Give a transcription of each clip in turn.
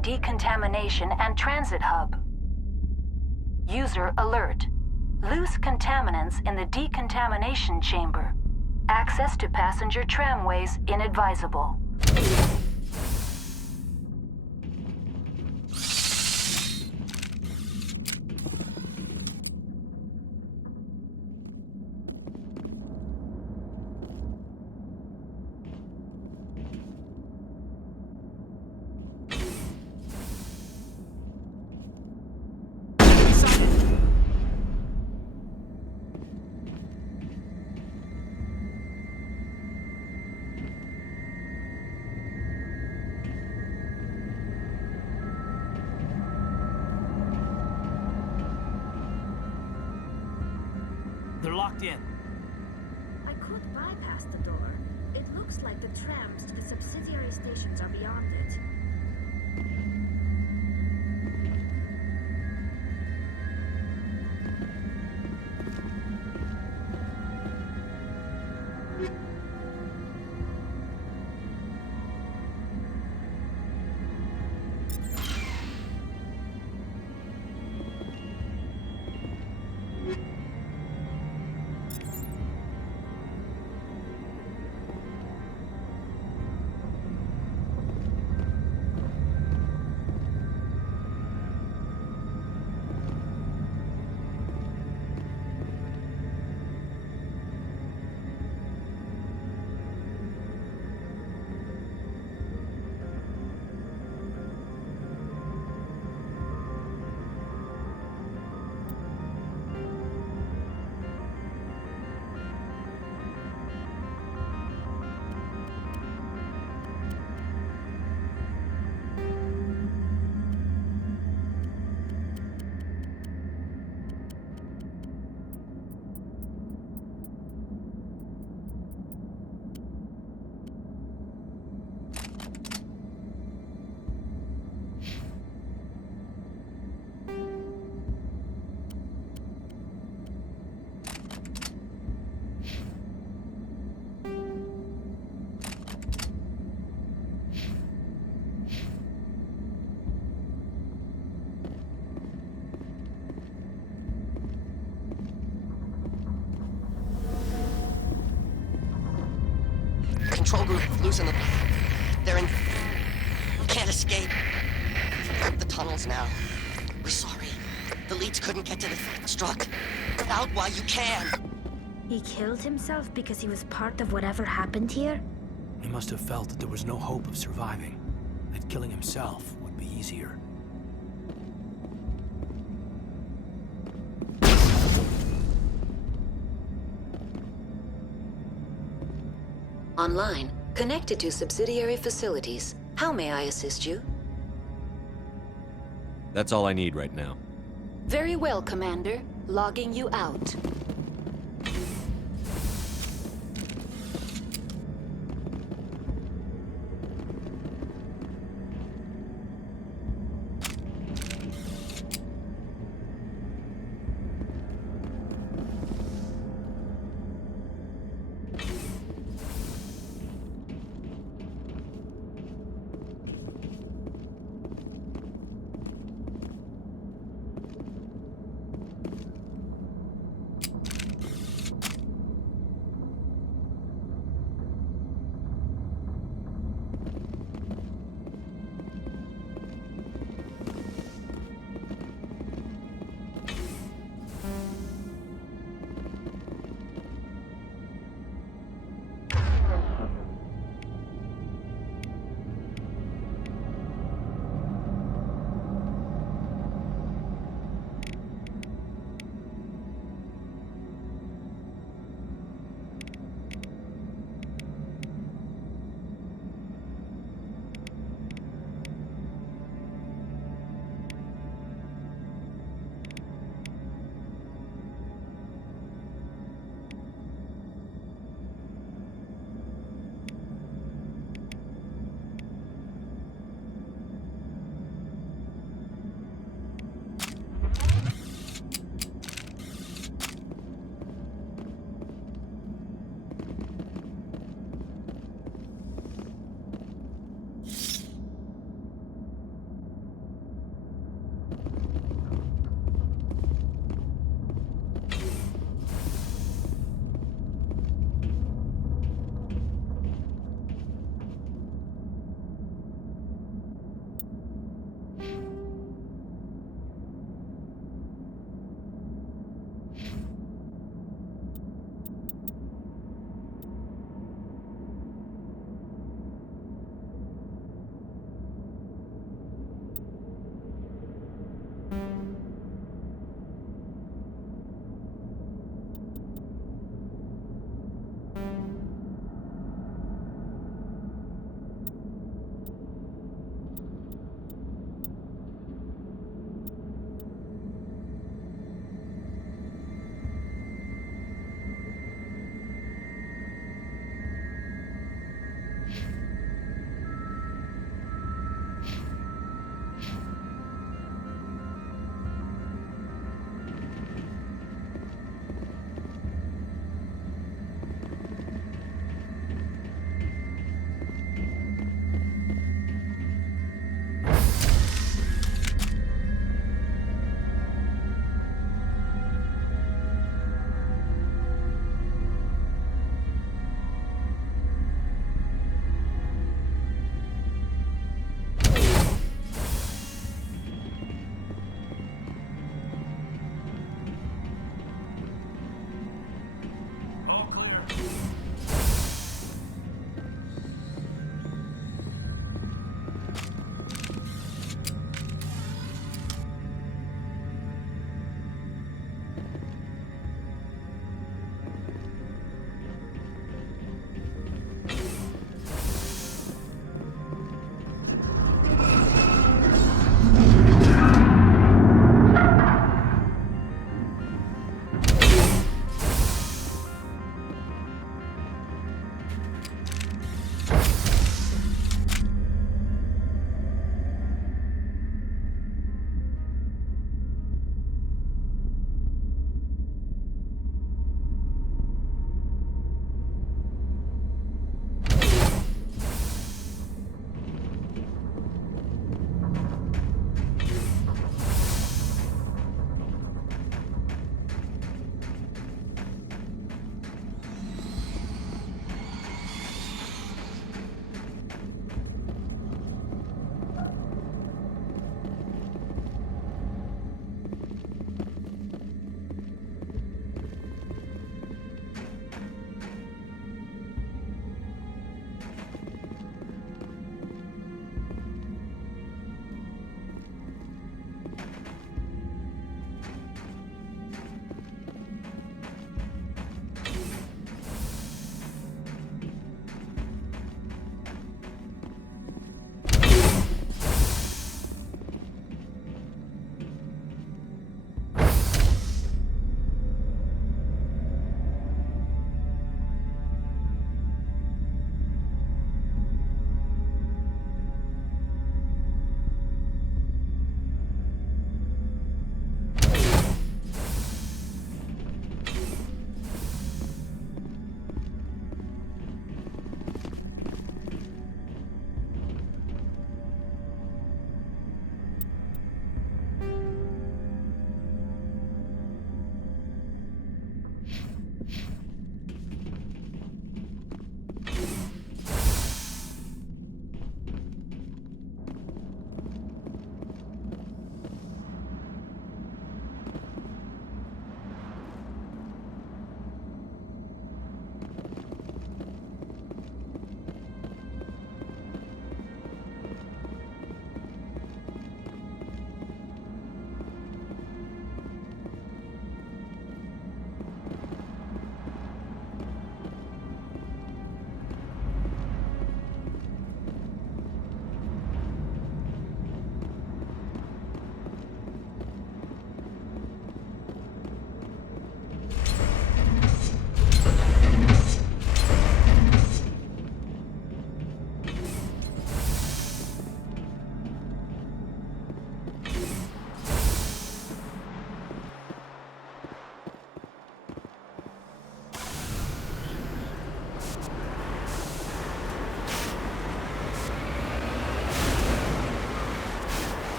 Approaching decontamination and transit hub. User alert. Loose contaminants in the decontamination chamber. Access to passenger tramways inadvisable. They're locked in. I could bypass the door. It looks like the trams to the subsidiary stations are beyond it. Control group, loosen them. They're in... We can't escape. The tunnels now. We're sorry. The leads couldn't get to the struck. Get out while you can. He killed himself because he was part of whatever happened here? He must have felt that there was no hope of surviving. That killing himself would be easier. Online, connected to subsidiary facilities. How may I assist you? That's all I need right now. Very well, Commander. Logging you out.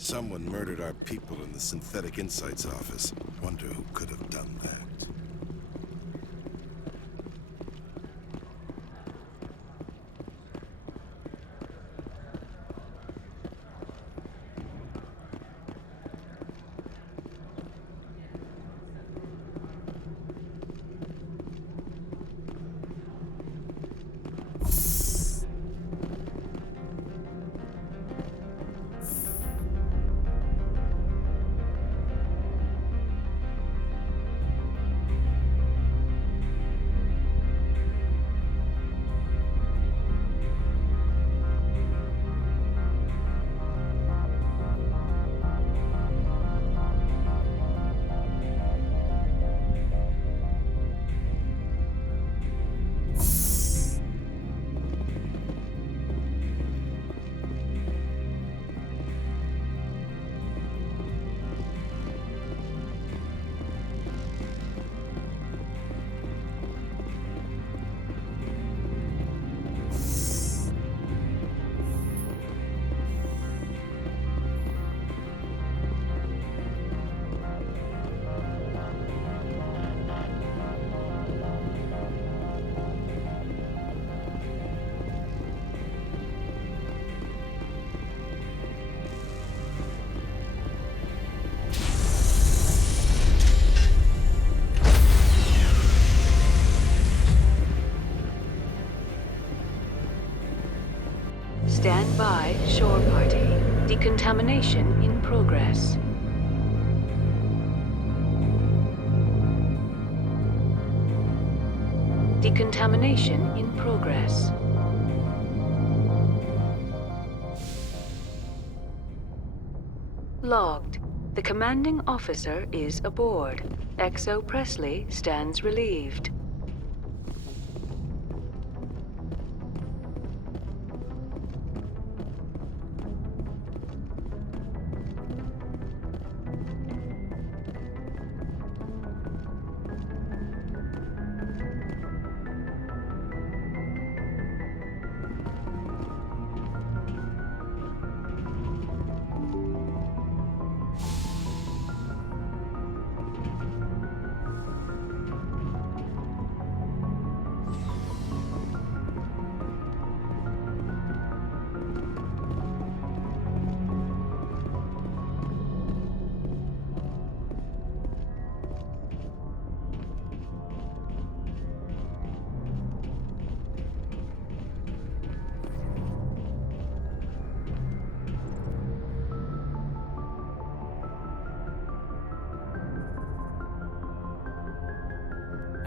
Someone murdered our people in the Synthetic Insights office. Wonder who could have done that. Stand by, shore party. Decontamination in progress. Decontamination in progress. Logged. The commanding officer is aboard. XO Presley stands relieved.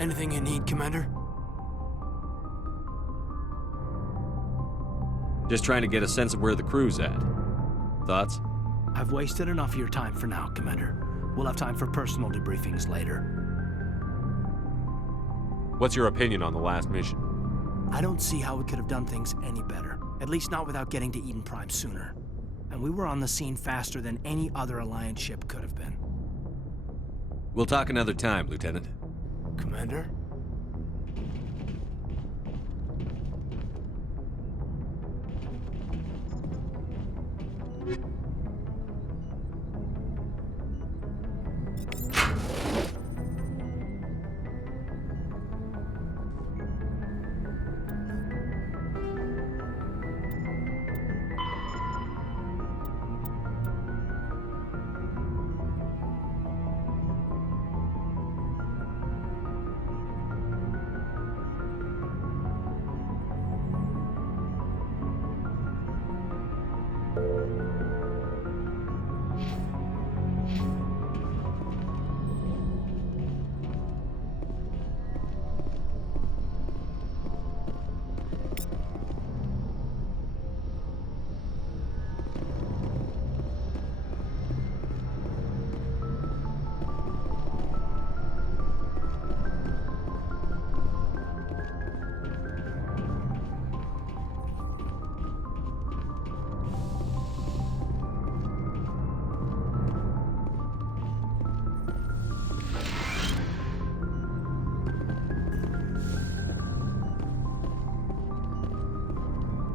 Anything you need, Commander? Just trying to get a sense of where the crew's at. Thoughts? I've wasted enough of your time for now, Commander. We'll have time for personal debriefings later. What's your opinion on the last mission? I don't see how we could have done things any better. At least not without getting to Eden Prime sooner. And we were on the scene faster than any other Alliance ship could have been. We'll talk another time, Lieutenant. Commander?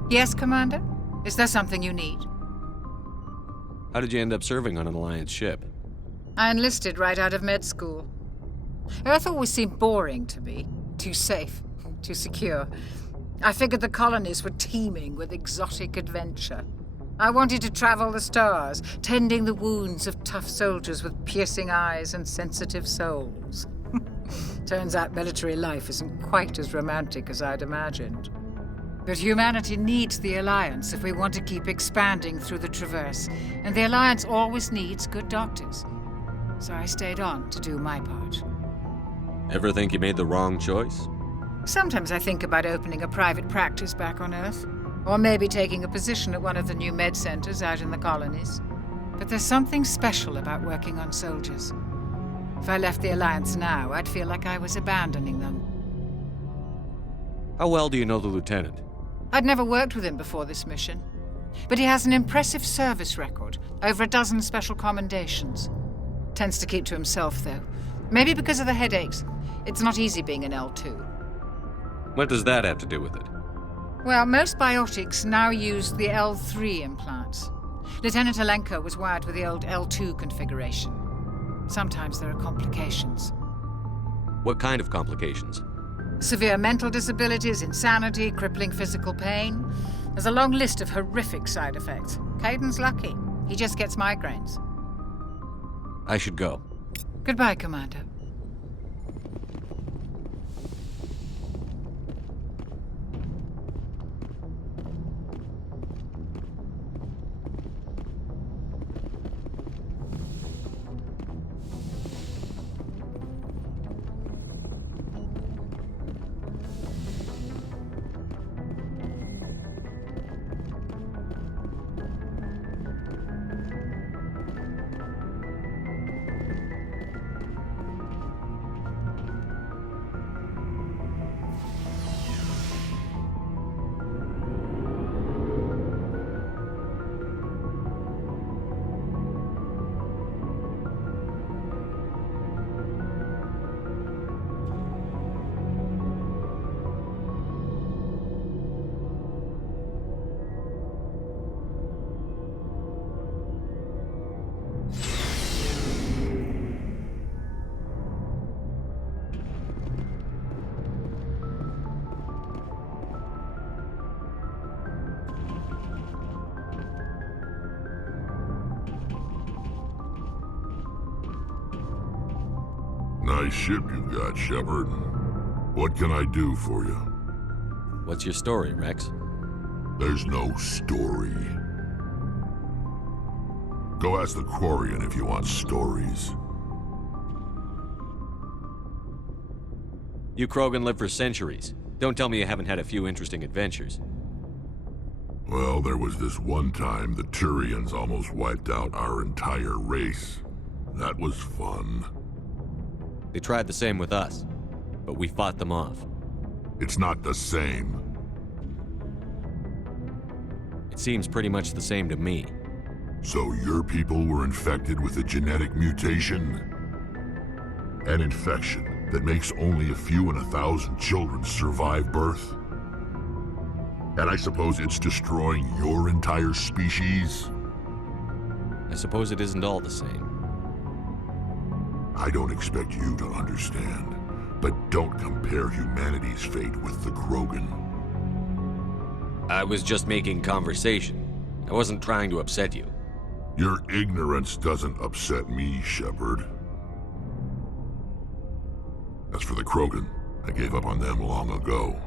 Yes, Commander? Is there something you need? How did you end up serving on an Alliance ship? I enlisted right out of med school. Earth always seemed boring to me. Too safe, too secure. I figured the colonies were teeming with exotic adventure. I wanted to travel the stars, tending the wounds of tough soldiers with piercing eyes and sensitive souls. Turns out military life isn't quite as romantic as I'd imagined. But humanity needs the Alliance if we want to keep expanding through the Traverse, and the Alliance always needs good doctors. So I stayed on to do my part. Ever think you made the wrong choice? Sometimes I think about opening a private practice back on Earth, or maybe taking a position at one of the new med centers out in the colonies. But there's something special about working on soldiers. If I left the Alliance now, I'd feel like I was abandoning them. How well do you know the Lieutenant? I'd never worked with him before this mission. But he has an impressive service record, over a dozen special commendations. Tends to keep to himself, though. Maybe because of the headaches. It's not easy being an L2. What does that have to do with it? Well, most biotics now use the L3 implants. Lieutenant Alenko was wired with the old L2 configuration. Sometimes there are complications. What kind of complications? Severe mental disabilities, insanity, crippling physical pain. There's a long list of horrific side effects. Caden's lucky. He just gets migraines. I should go. Goodbye, Commander. Nice ship you've got, Shephard. What can I do for you? What's your story, Rex? There's no story. Go ask the Quarian if you want stories. You Krogan live for centuries. Don't tell me you haven't had a few interesting adventures. Well, there was this one time the Turians almost wiped out our entire race. That was fun. They tried the same with us, but we fought them off. It's not the same. It seems pretty much the same to me. So your people were infected with a genetic mutation? An infection that makes only a few in 1,000 children survive birth? And I suppose it's destroying your entire species? I suppose it isn't all the same. I don't expect you to understand, but don't compare humanity's fate with the Krogan. I was just making conversation. I wasn't trying to upset you. Your ignorance doesn't upset me, Shephard. As for the Krogan, I gave up on them long ago.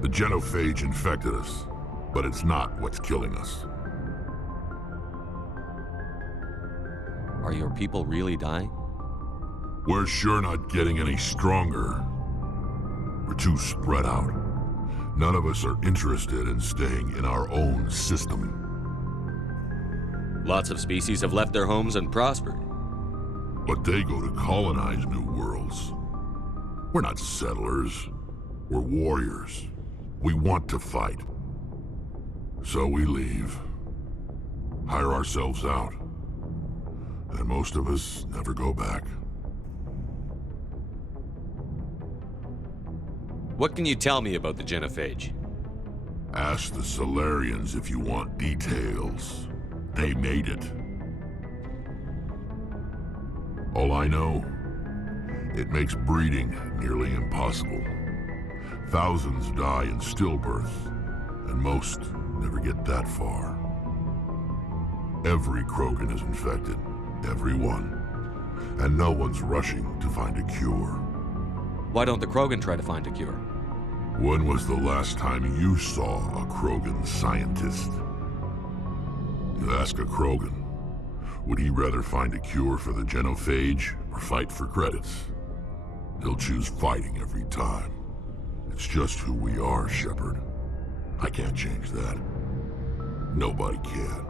The genophage infected us, but it's not what's killing us. Are your people really dying? We're sure not getting any stronger. We're too spread out. None of us are interested in staying in our own system. Lots of species have left their homes and prospered. But they go to colonize new worlds. We're not settlers. We're warriors. We want to fight. So we leave. Hire ourselves out. And most of us never go back. What can you tell me about the genophage? Ask the Solarians if you want details. They made it. All I know, it makes breeding nearly impossible. Thousands die in stillbirth, and most never get that far. Every Krogan is infected, every one. And no one's rushing to find a cure. Why don't the Krogan try to find a cure? When was the last time you saw a Krogan scientist? You ask a Krogan, would he rather find a cure for the genophage or fight for credits? He'll choose fighting every time. It's just who we are, Shephard. I can't change that. Nobody can.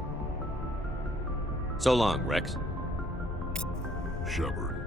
So long, Rex. Shephard.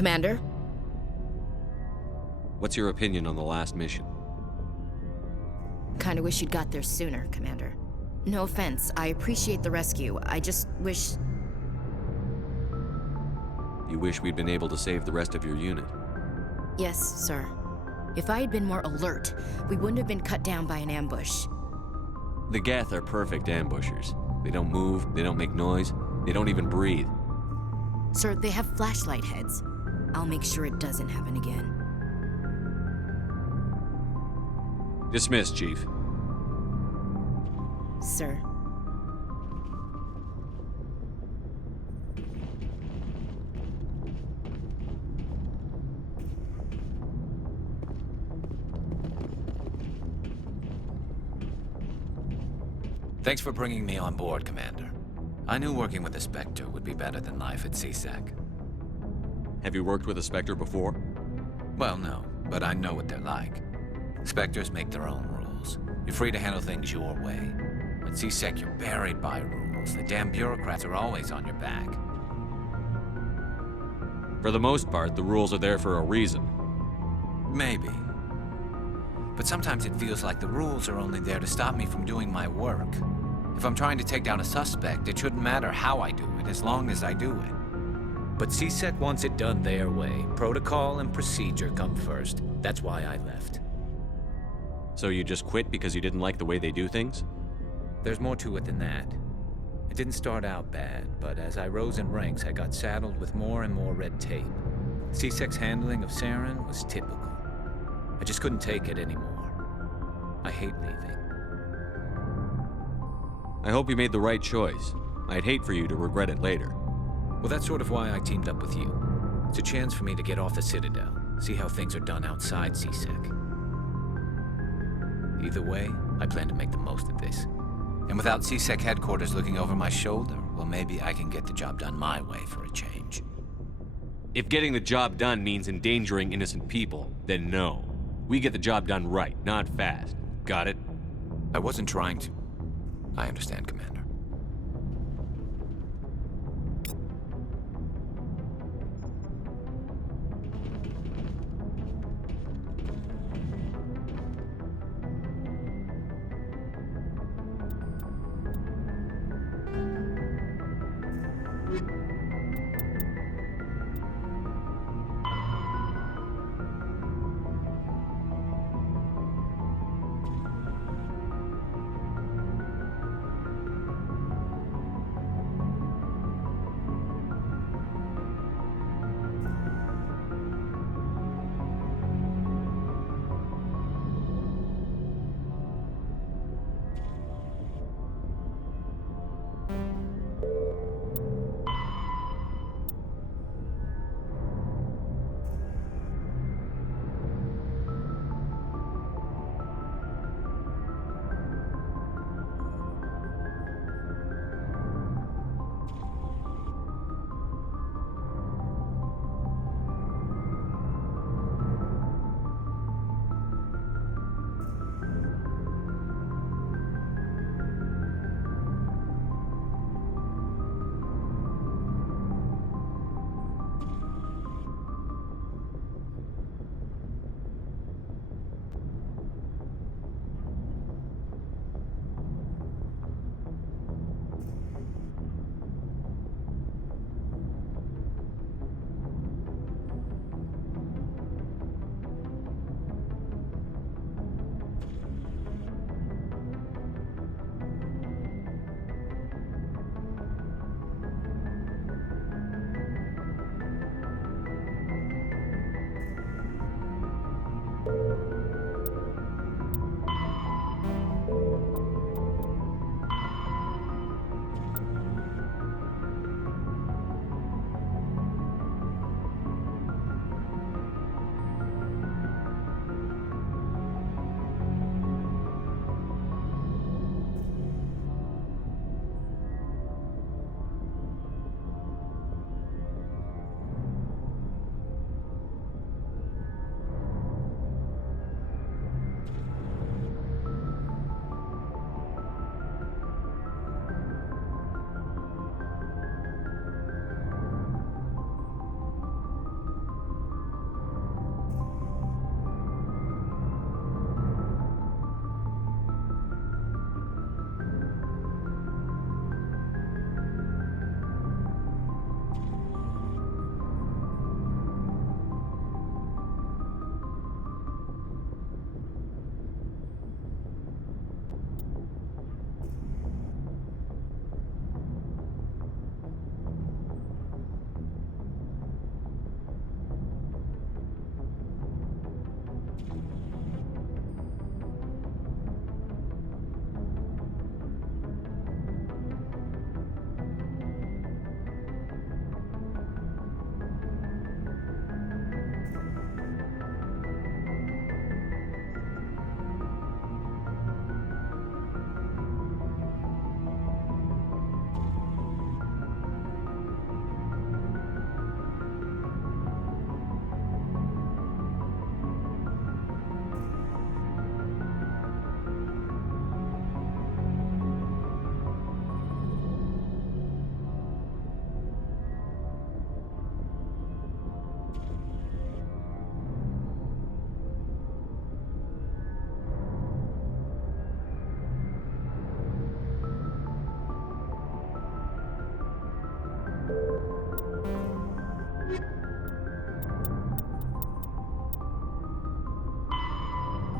Commander? What's your opinion on the last mission? Kinda wish you'd got there sooner, Commander. No offense, I appreciate the rescue. I just wish... You wish we'd been able to save the rest of your unit? Yes, sir. If I had been more alert, we wouldn't have been cut down by an ambush. The Geth are perfect ambushers. They don't move, they don't make noise, they don't even breathe. Sir, they have flashlight heads. I'll make sure it doesn't happen again. Dismissed, Chief. Sir. Thanks for bringing me on board, Commander. I knew working with a Spectre would be better than life at CSEC. Have you worked with a Spectre before? Well, no, but I know what they're like. Spectres make their own rules. You're free to handle things your way. At CSEC, you're buried by rules. The damn bureaucrats are always on your back. For the most part, the rules are there for a reason. Maybe. But sometimes it feels like the rules are only there to stop me from doing my work. If I'm trying to take down a suspect, it shouldn't matter how I do it, as long as I do it. But CSEC wants it done their way. Protocol and procedure come first. That's why I left. So you just quit because you didn't like the way they do things? There's more to it than that. It didn't start out bad, but as I rose in ranks, I got saddled with more and more red tape. CSEC's handling of Saren was typical. I just couldn't take it anymore. I hate leaving. I hope you made the right choice. I'd hate for you to regret it later. Well, that's sort of why I teamed up with you. It's a chance for me to get off the Citadel, see how things are done outside CSEC. Either way, I plan to make the most of this. And without CSEC headquarters looking over my shoulder, well, maybe I can get the job done my way for a change. If getting the job done means endangering innocent people, then no. We get the job done right, not fast. Got it? I wasn't trying to... I understand, Commander.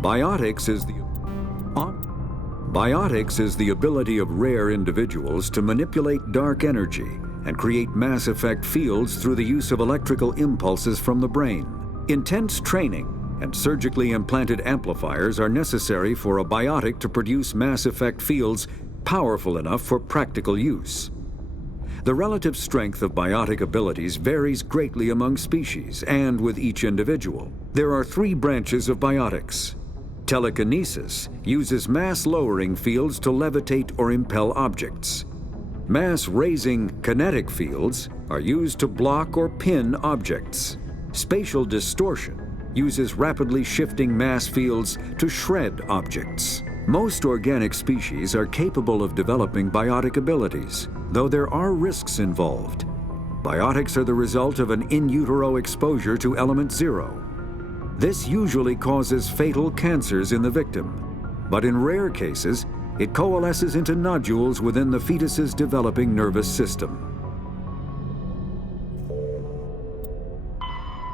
Biotics is the ability of rare individuals to manipulate dark energy and create mass effect fields through the use of electrical impulses from the brain. Intense training and surgically implanted amplifiers are necessary for a biotic to produce mass effect fields powerful enough for practical use. The relative strength of biotic abilities varies greatly among species and with each individual. There are 3 branches of biotics. Telekinesis uses mass-lowering fields to levitate or impel objects. Mass-raising kinetic fields are used to block or pin objects. Spatial distortion uses rapidly shifting mass fields to shred objects. Most organic species are capable of developing biotic abilities, though there are risks involved. Biotics are the result of an in utero exposure to element 0. This usually causes fatal cancers in the victim, but in rare cases, it coalesces into nodules within the fetus's developing nervous system.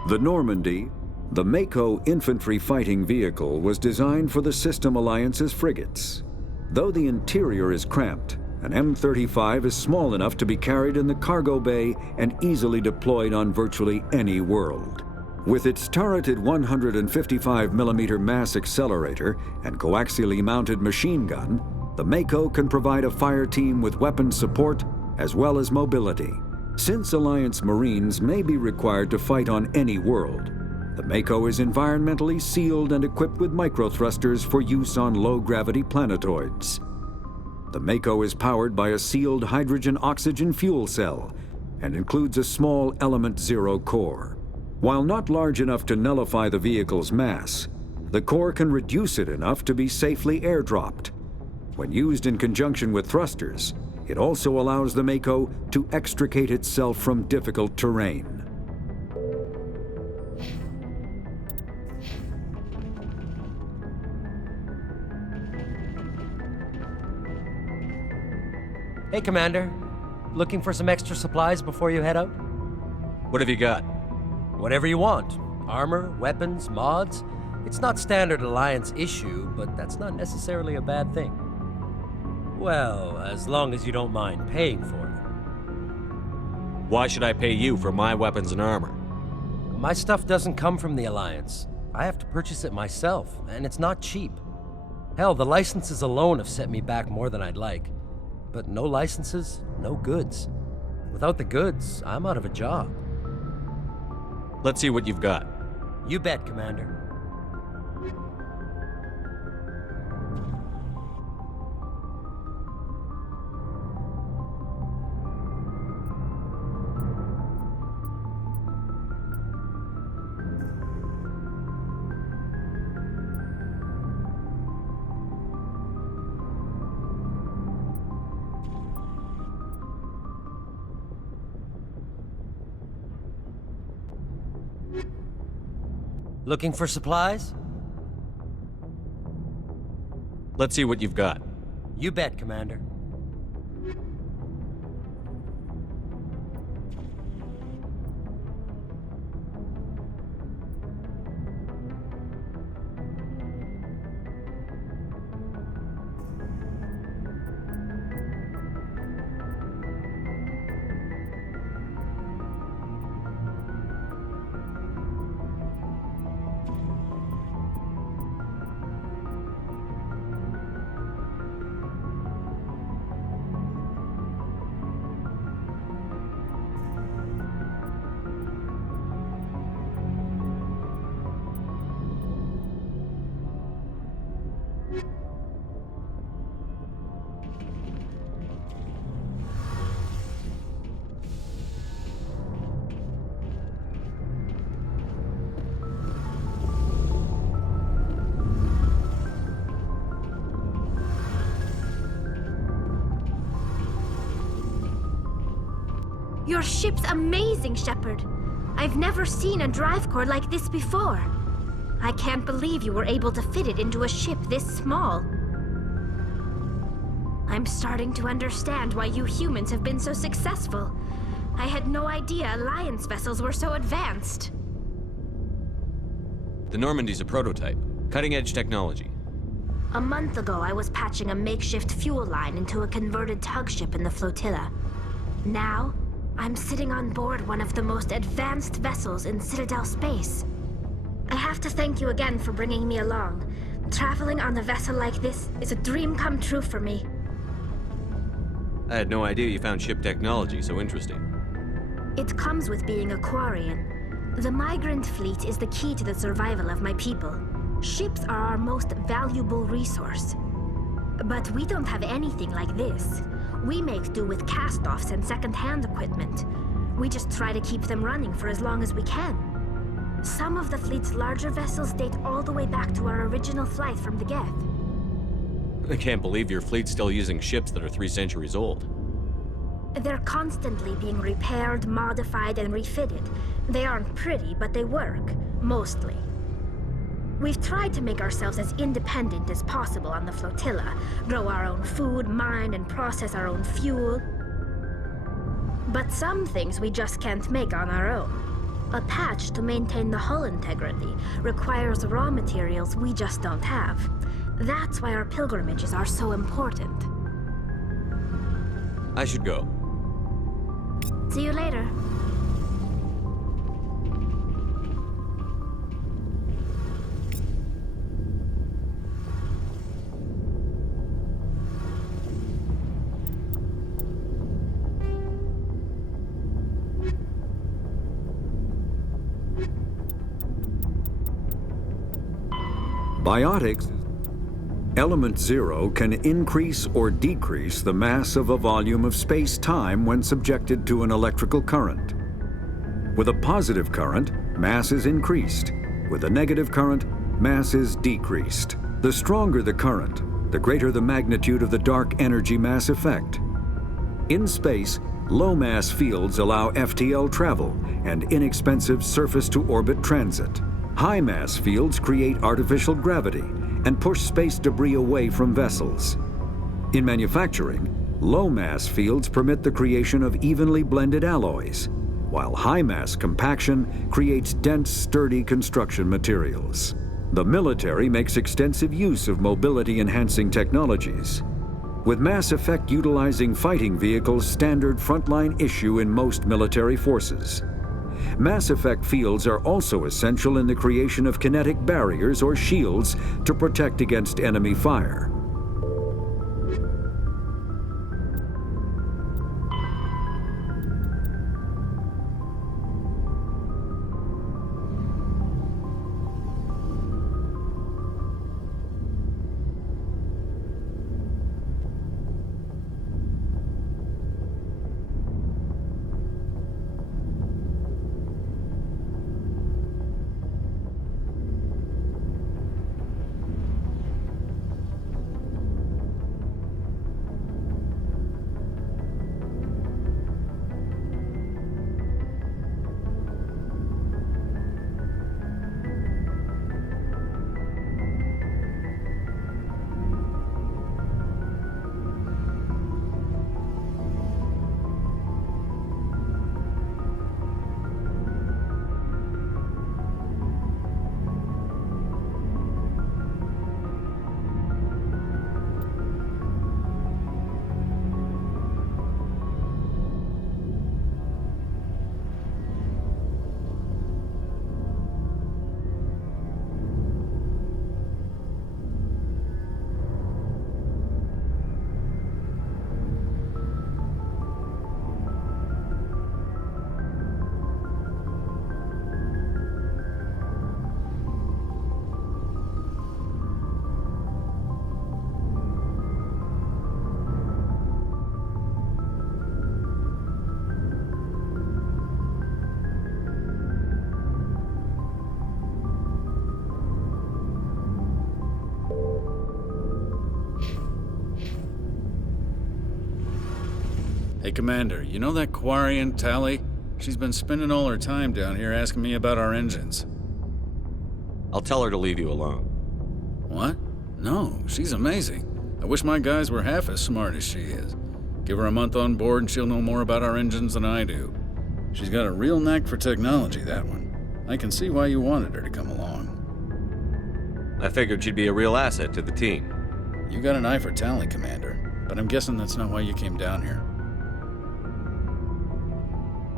The Normandy, the Mako infantry fighting vehicle, was designed for the System Alliance's frigates. Though the interior is cramped, an M35 is small enough to be carried in the cargo bay and easily deployed on virtually any world. With its turreted 155mm mass accelerator and coaxially mounted machine gun, the Mako can provide a fire team with weapon support as well as mobility. Since Alliance Marines may be required to fight on any world, the Mako is environmentally sealed and equipped with microthrusters for use on low-gravity planetoids. The Mako is powered by a sealed hydrogen-oxygen fuel cell and includes a small Element 0 core. While not large enough to nullify the vehicle's mass, the core can reduce it enough to be safely airdropped. When used in conjunction with thrusters, it also allows the Mako to extricate itself from difficult terrain. Hey, Commander. Looking for some extra supplies before you head out? What have you got? Whatever you want. Armor, weapons, mods. It's not standard Alliance issue, but that's not necessarily a bad thing. Well, as long as you don't mind paying for it. Why should I pay you for my weapons and armor? My stuff doesn't come from the Alliance. I have to purchase it myself, and it's not cheap. Hell, the licenses alone have set me back more than I'd like. But no licenses, no goods. Without the goods, I'm out of a job. Let's see what you've got. You bet, Commander. Looking for supplies? Let's see what you've got. You bet, Commander. Your ship's amazing, Shephard. I've never seen a drive core like this before. I can't believe you were able to fit it into a ship this small. I'm starting to understand why you humans have been so successful. I had no idea Alliance vessels were so advanced. The Normandy's a prototype. Cutting-edge technology. A month ago, I was patching a makeshift fuel line into a converted tug ship in the flotilla. Now, I'm sitting on board one of the most advanced vessels in Citadel space. I have to thank you again for bringing me along. Traveling on a vessel like this is a dream come true for me. I had no idea you found ship technology so interesting. It comes with being a Quarian. The migrant fleet is the key to the survival of my people. Ships are our most valuable resource. But we don't have anything like this. We make do with cast-offs and second-hand equipment. We just try to keep them running for as long as we can. Some of the fleet's larger vessels date all the way back to our original flight from the Geth. I can't believe your fleet's still using ships that are 3 centuries old. They're constantly being repaired, modified, and refitted. They aren't pretty, but they work, mostly. We've tried to make ourselves as independent as possible on the flotilla, grow our own food, mine and process our own fuel. But some things we just can't make on our own. A patch to maintain the hull integrity requires raw materials we just don't have. That's why our pilgrimages are so important. I should go. See you later. Biotics. Element zero can increase or decrease the mass of a volume of space-time when subjected to an electrical current. With a positive current, mass is increased. With a negative current, mass is decreased. The stronger the current, the greater the magnitude of the dark energy mass effect. In space, low-mass fields allow FTL travel and inexpensive surface-to-orbit transit. High-mass fields create artificial gravity and push space debris away from vessels. In manufacturing, low-mass fields permit the creation of evenly blended alloys, while high-mass compaction creates dense, sturdy construction materials. The military makes extensive use of mobility-enhancing technologies, with Mass Effect utilizing fighting vehicles standard frontline issue in most military forces. Mass Effect fields are also essential in the creation of kinetic barriers or shields to protect against enemy fire. Hey, Commander, you know that Quarian, Tally? She's been spending all her time down here asking me about our engines. I'll tell her to leave you alone. What? No, she's amazing. I wish my guys were half as smart as she is. Give her a month on board and she'll know more about our engines than I do. She's got a real knack for technology, that one. I can see why you wanted her to come along. I figured she'd be a real asset to the team. You got an eye for talent, Commander, but I'm guessing that's not why you came down here.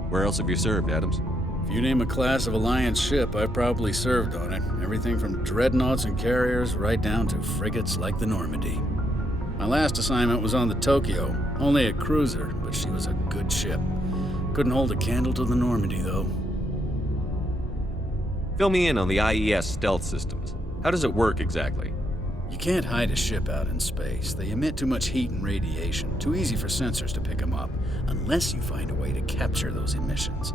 Where else have you served, Adams? If you name a class of Alliance ship, I've probably served on it. Everything from dreadnoughts and carriers right down to frigates like the Normandy. My last assignment was on the Tokyo, only a cruiser, but she was a good ship. Couldn't hold a candle to the Normandy, though. Fill me in on the IES stealth systems. How does it work exactly? You can't hide a ship out in space. They emit too much heat and radiation, too easy for sensors to pick them up, unless you find a way to capture those emissions.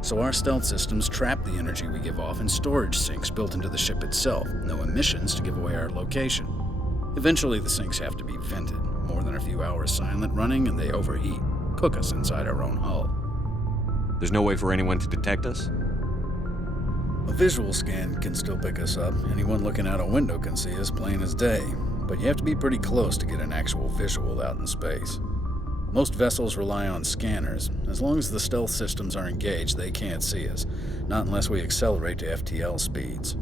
So our stealth systems trap the energy we give off in storage sinks built into the ship itself. No emissions to give away our location. Eventually the sinks have to be vented. More than a few hours silent running and they overheat. Cook us inside our own hull. There's no way for anyone to detect us? A visual scan can still pick us up. Anyone looking out a window can see us plain as day. But you have to be pretty close to get an actual visual out in space. Most vessels rely on scanners. As long as the stealth systems are engaged, they can't see us. Not unless we accelerate to FTL speeds.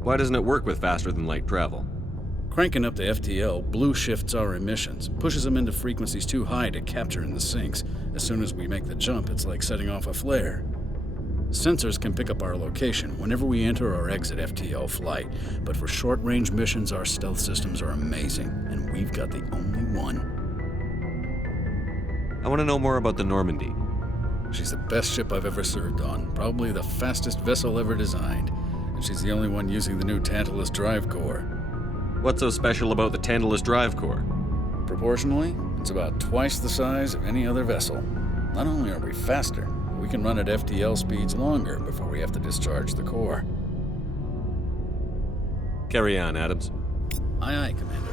Why doesn't it work with faster-than-light travel? Cranking up to FTL blue shifts our emissions, pushes them into frequencies too high to capture in the sinks. As soon as we make the jump, it's like setting off a flare. Sensors can pick up our location whenever we enter or exit FTL flight, but for short-range missions, our stealth systems are amazing, and we've got the only one. I want to know more about the Normandy. She's the best ship I've ever served on, probably the fastest vessel ever designed, and she's the only one using the new Tantalus drive core. What's so special about the Tantalus drive core? Proportionally, it's about twice the size of any other vessel. Not only are we faster, we can run at FTL speeds longer before we have to discharge the core. Carry on, Adams. Aye, aye, Commander.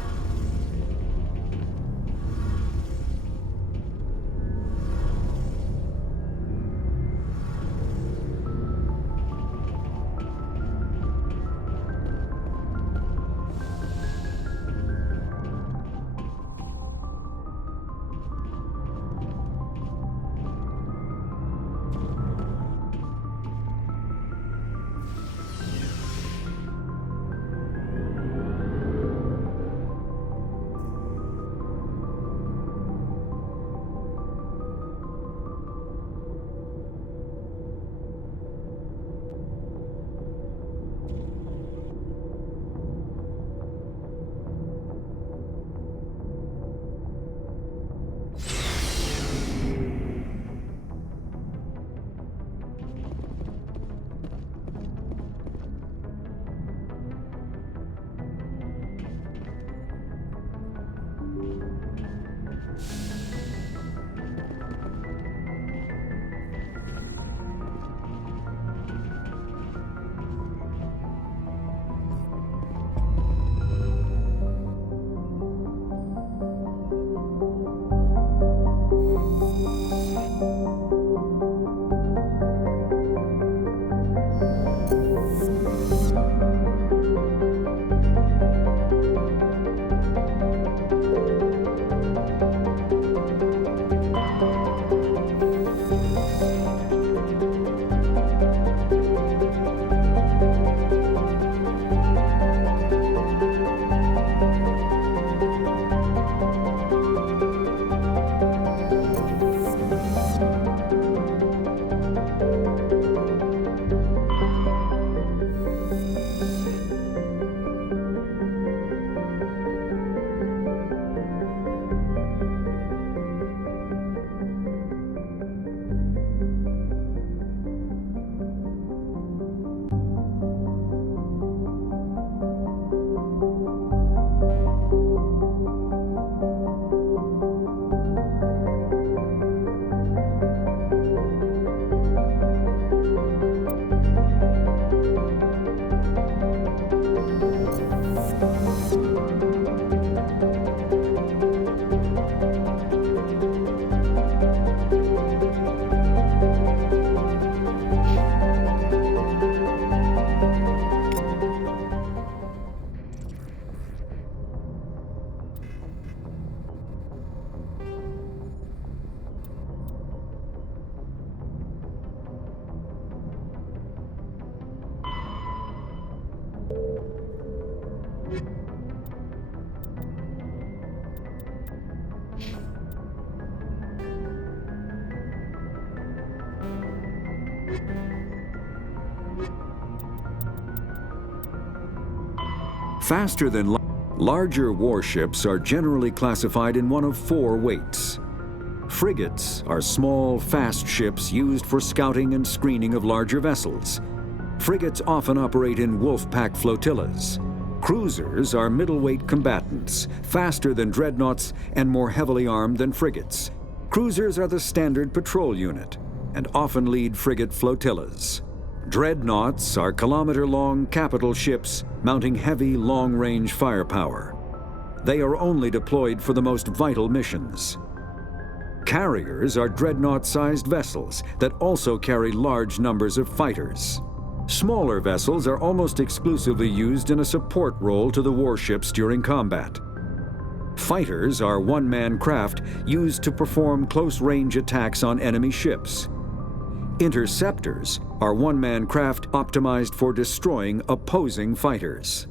Faster than larger warships are generally classified in one of 4 weights. Frigates are small, fast ships used for scouting and screening of larger vessels. Frigates often operate in wolf-pack flotillas. Cruisers are middleweight combatants, faster than dreadnoughts and more heavily armed than frigates. Cruisers are the standard patrol unit and often lead frigate flotillas. Dreadnoughts are kilometer-long capital ships mounting heavy, long-range firepower. They are only deployed for the most vital missions. Carriers are dreadnought-sized vessels that also carry large numbers of fighters. Smaller vessels are almost exclusively used in a support role to the warships during combat. Fighters are one-man craft used to perform close-range attacks on enemy ships. Interceptors are one-man craft optimized for destroying opposing fighters.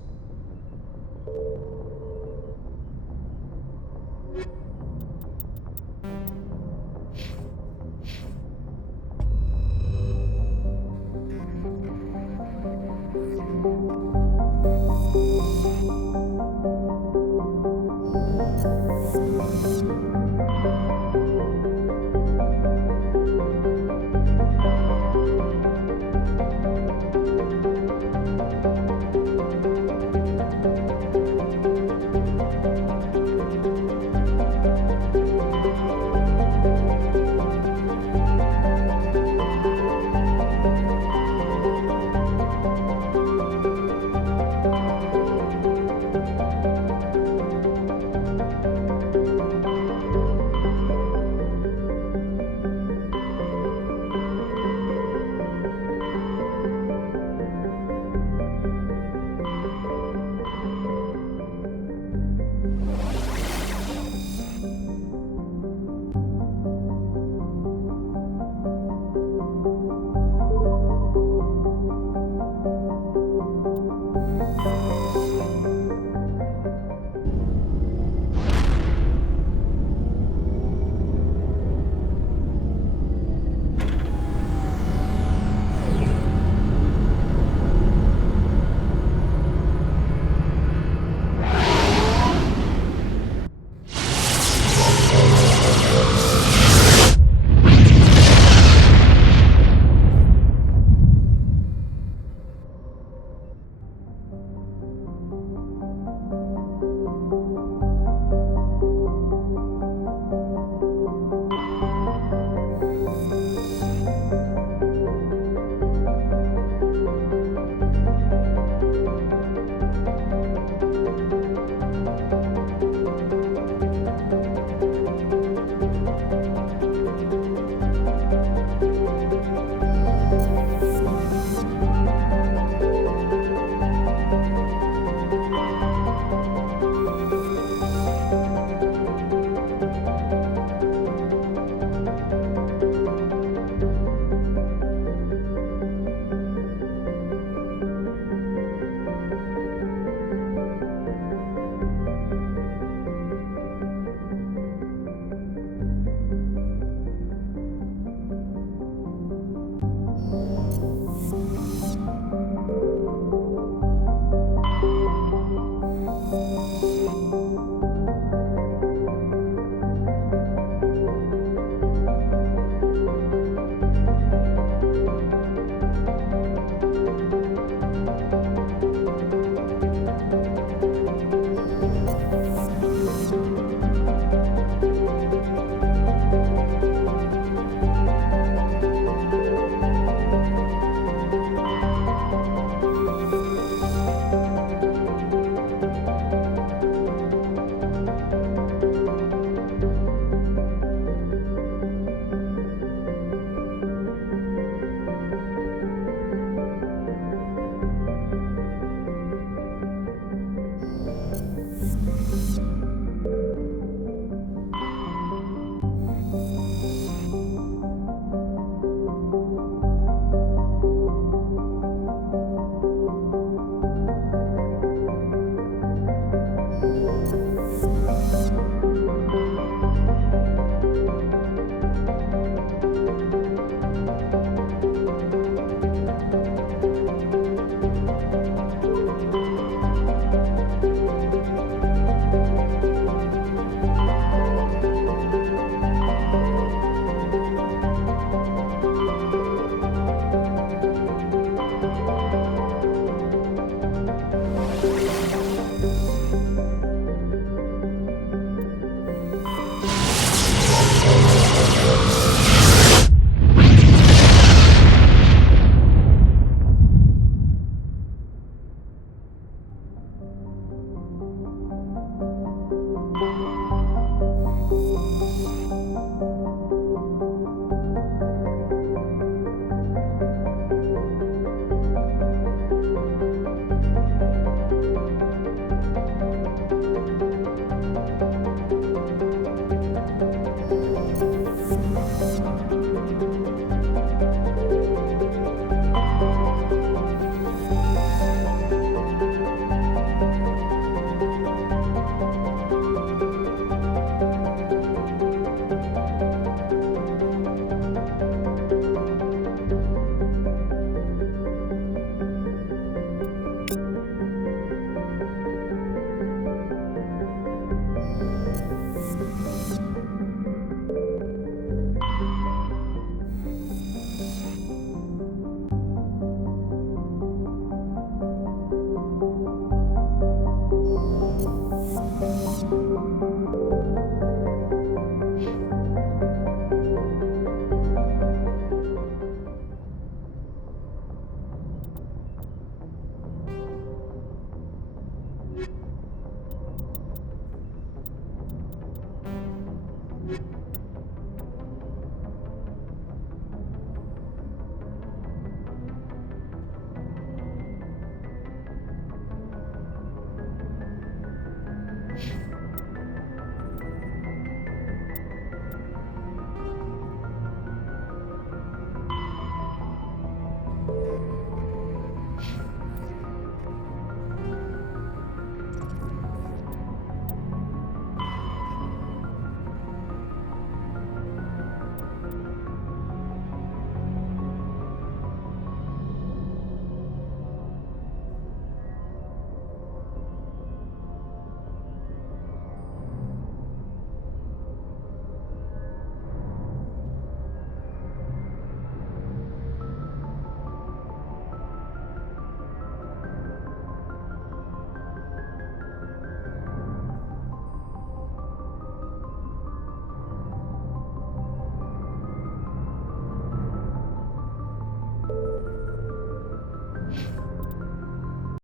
You